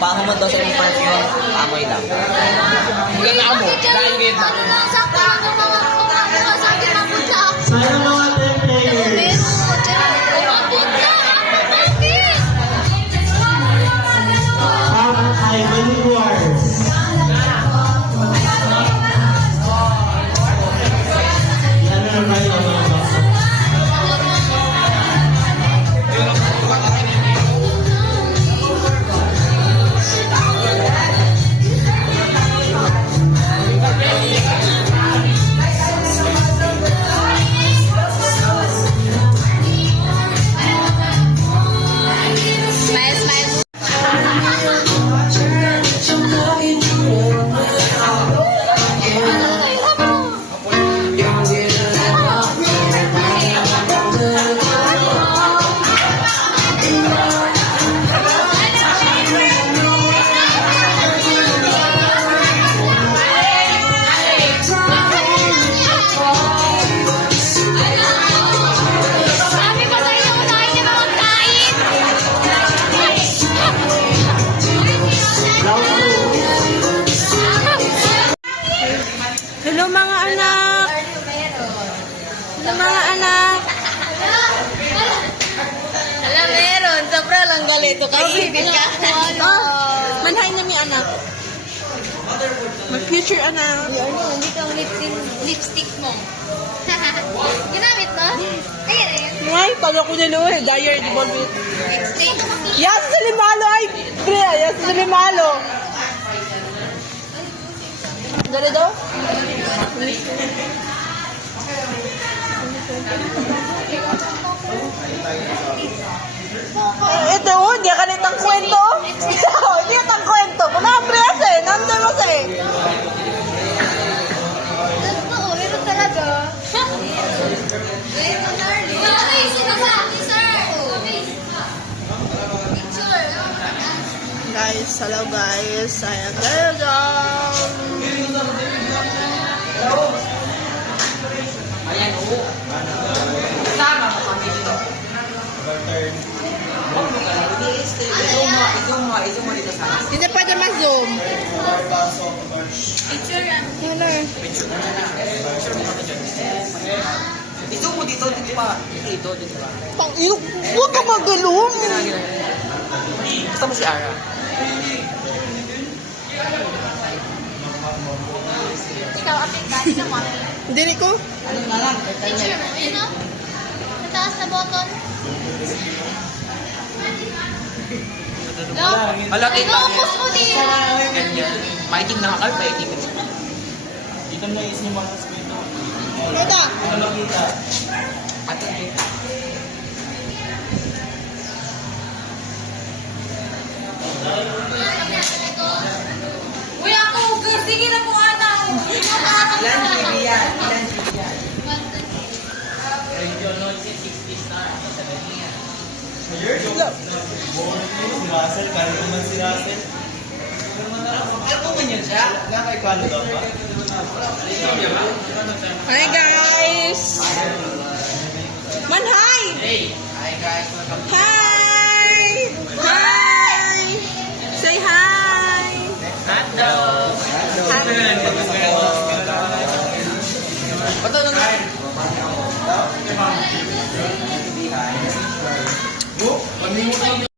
Baho mo daw sa yung perfume, amoy lang. Hindi na amo, dahil ganda. Sana mga 10 players. Ay, Baliwars. Yan na naman yung mga basa. Hello mga anak! Hello mga anak! Alam, meron. Sobra lang galito. Kaibig ka. Manhay na may anak. Mag-future anak. Hindi kang lipstick mo. Ginamit mo? Ayan, ayan. Ngay, pag ako nilo eh. Dyer, di ba? Lipstick. Yes, sa limalo! Ay, pre! Yes, sa limalo! Dali daw? Ito, hindi ka nitang kwento. Hindi ka nitang kwento. Kung na-press eh, nandun mo sa eh. Oo, meron talaga. Meron, darling. Okay, sinasabi, sir. Picture. Guys, hello guys. I am Belgium. Ayan, oo. Sama mo kami. Ito mo dito sa akin. Hindi pwede ma-zoom. Picture. Hello. Dito mo, dito pa. Dito pa. Huwag ka magalong. Gusto mo si Ara? Ikaw, apit ka. Ikaw, mami. Hindi ko. Picture mo. Yun, no? Sa taas na button. No? Malaki No, post mo din. Ganyan. Maitim na kakal, maitim. Dito mo is yung mga spito. Ito. Ano makita? Ate, Uy, ako, girl. Sige na po, anak. ilan GB yan? Ilan GB yan? Si Russell, kaya naman si Russell. Ano mo yan siya? Nakakipalo daw ba? Hi guys. Manhay. Hi guys, welcome to Hi. Hi. Say hi. Hello. Bato na nga. Pag-mingot